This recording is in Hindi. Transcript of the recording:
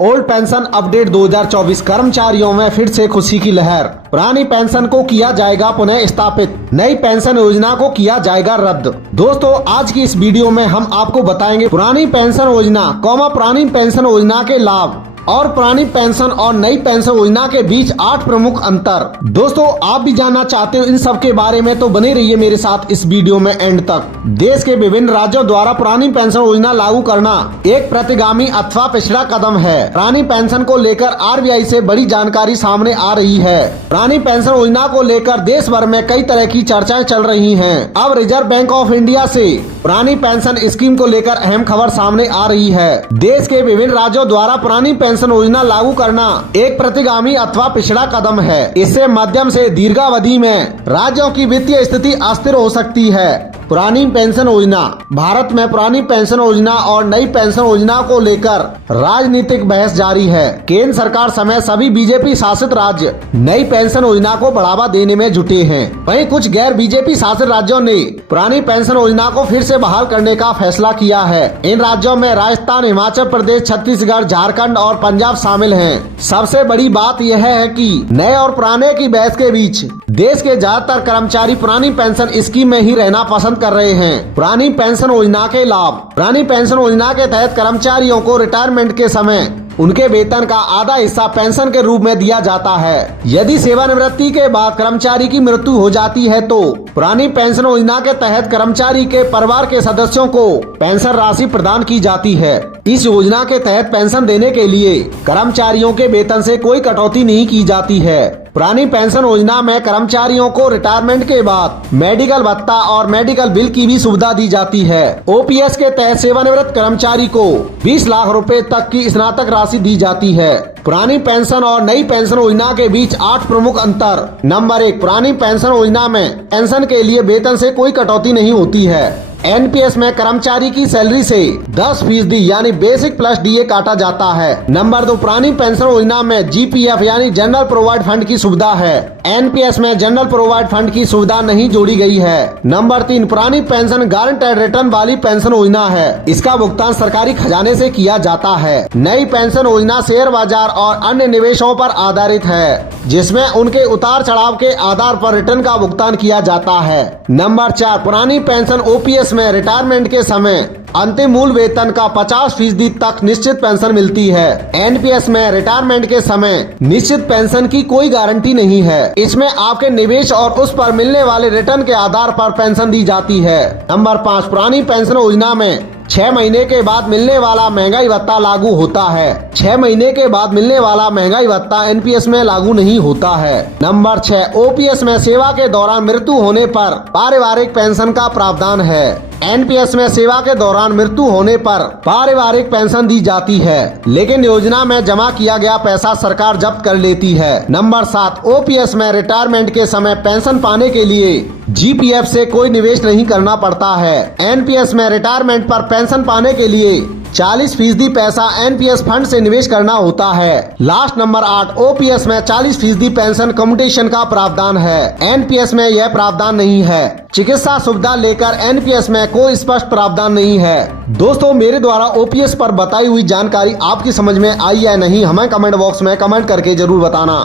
ओल्ड पेंशन अपडेट 2024 कर्मचारियों में फिर से खुशी की लहर। पुरानी पेंशन को किया जाएगा पुनः स्थापित, नई पेंशन योजना को किया जाएगा रद्द। दोस्तों आज की इस वीडियो में हम आपको बताएंगे पुरानी पेंशन योजना पुरानी पेंशन योजना के लाभ और पुरानी पेंशन और नई पेंशन योजना के बीच 8 प्रमुख अंतर। दोस्तों आप भी जानना चाहते हो इन सब के बारे में तो बने रहिए मेरे साथ इस वीडियो में एंड तक। देश के विभिन्न राज्यों द्वारा पुरानी पेंशन योजना लागू करना एक प्रतिगामी अथवा पिछड़ा कदम है। पुरानी पेंशन को लेकर आरबीआई से बड़ी जानकारी सामने आ रही है। पुरानी पेंशन योजना को लेकर देश भर में कई तरह की चर्चाएं चल रही हैं। अब रिजर्व बैंक ऑफ इंडिया से पुरानी पेंशन स्कीम को लेकर अहम खबर सामने आ रही है। देश के विभिन्न राज्यों द्वारा पुरानी पेंशन योजना लागू करना एक प्रतिगामी अथवा पिछड़ा कदम है। इससे मध्यम से दीर्घावधि में राज्यों की वित्तीय स्थिति अस्थिर हो सकती है। पुरानी पेंशन योजना। भारत में पुरानी पेंशन योजना और नई पेंशन योजना को लेकर राजनीतिक बहस जारी है। केंद्र सरकार समेत सभी बीजेपी शासित राज्य नई पेंशन योजना को बढ़ावा देने में जुटे हैं। वहीं कुछ गैर बीजेपी शासित राज्यों ने पुरानी पेंशन योजना को फिर से बहाल करने का फैसला किया है। इन राज्यों में राजस्थान, हिमाचल प्रदेश, छत्तीसगढ़, झारखंड और पंजाब शामिल हैं। सबसे बड़ी बात यह है कि नए और पुराने की बहस के बीच देश के ज्यादातर कर्मचारी पुरानी पेंशन स्कीम में ही रहना पसंद कर रहे हैं। पुरानी पेंशन योजना के लाभ। पुरानी पेंशन योजना के तहत कर्मचारियों को रिटायरमेंट के समय उनके वेतन का आधा हिस्सा पेंशन के रूप में दिया जाता है। यदि सेवानिवृत्ति के बाद कर्मचारी की मृत्यु हो जाती है तो पुरानी पेंशन योजना के तहत कर्मचारी के परिवार के सदस्यों को पेंशन राशि प्रदान की जाती है। इस योजना के तहत पेंशन देने के लिए कर्मचारियों के वेतन से कोई कटौती नहीं की जाती है। पुरानी पेंशन योजना में कर्मचारियों को रिटायरमेंट के बाद मेडिकल भत्ता और मेडिकल बिल की भी सुविधा दी जाती है। ओपीएस के तहत सेवानिवृत्त कर्मचारी को 20 लाख रुपए तक की स्नातक राशि दी जाती है। पुरानी पेंशन और नई पेंशन योजना के बीच 8 प्रमुख अंतर। नंबर 1, पुरानी पेंशन योजना में पेंशन के लिए वेतन से कोई कटौती नहीं होती है। एनपीएस में कर्मचारी की सैलरी से 10% यानी बेसिक प्लस डीए काटा जाता है। नंबर 2, पुरानी पेंशन योजना में जीपीएफ यानी जनरल प्रोवाइड फंड की सुविधा है। एनपीएस में जनरल प्रोवाइड फंड की सुविधा नहीं जोड़ी गई है। नंबर 3, पुरानी पेंशन गारंटेड रिटर्न वाली पेंशन योजना है। इसका भुगतान सरकारी खजाने से किया जाता है। नई पेंशन योजना शेयर बाजार और अन्य निवेशों पर आधारित है, जिसमें उनके उतार चढ़ाव के आधार पर रिटर्न का भुगतान किया जाता है। नंबर 4, पुरानी पेंशन ओपीएस में रिटायरमेंट के समय अंतिम मूल वेतन का 50% तक निश्चित पेंशन मिलती है। एनपीएस में रिटायरमेंट के समय निश्चित पेंशन की कोई गारंटी नहीं है। इसमें आपके निवेश और उस पर मिलने वाले रिटर्न के आधार पर पेंशन दी जाती है। नंबर 5, पुरानी पेंशन योजना में 6 महीने के बाद मिलने वाला महंगाई भत्ता लागू होता है। 6 महीने के बाद मिलने वाला महंगाई भत्ता एनपीएस में लागू नहीं होता है। नंबर 6, ओपीएस में सेवा के दौरान मृत्यु होने पर पारिवारिक पेंशन का प्रावधान है। एनपीएस में सेवा के दौरान मृत्यु होने पर पारिवारिक पेंशन दी जाती है, लेकिन योजना में जमा किया गया पैसा सरकार जब्त कर लेती है। नंबर 7, ओपीएस में रिटायरमेंट के समय पेंशन पाने के लिए जीपीएफ से कोई निवेश नहीं करना पड़ता है। एनपीएस में रिटायरमेंट पर पेंशन पाने के लिए 40% पैसा एनपीएस फंड से निवेश करना होता है। लास्ट नंबर 8, ओपीएस में 40% पेंशन कम्युटेशन का प्रावधान है। एनपीएस में यह प्रावधान नहीं है। चिकित्सा सुविधा लेकर एनपीएस में कोई स्पष्ट प्रावधान नहीं है। दोस्तों मेरे द्वारा ओपीएस पर बताई हुई जानकारी आपकी समझ में आई या नहीं, हमें कमेंट बॉक्स में कमेंट करके जरूर बताना।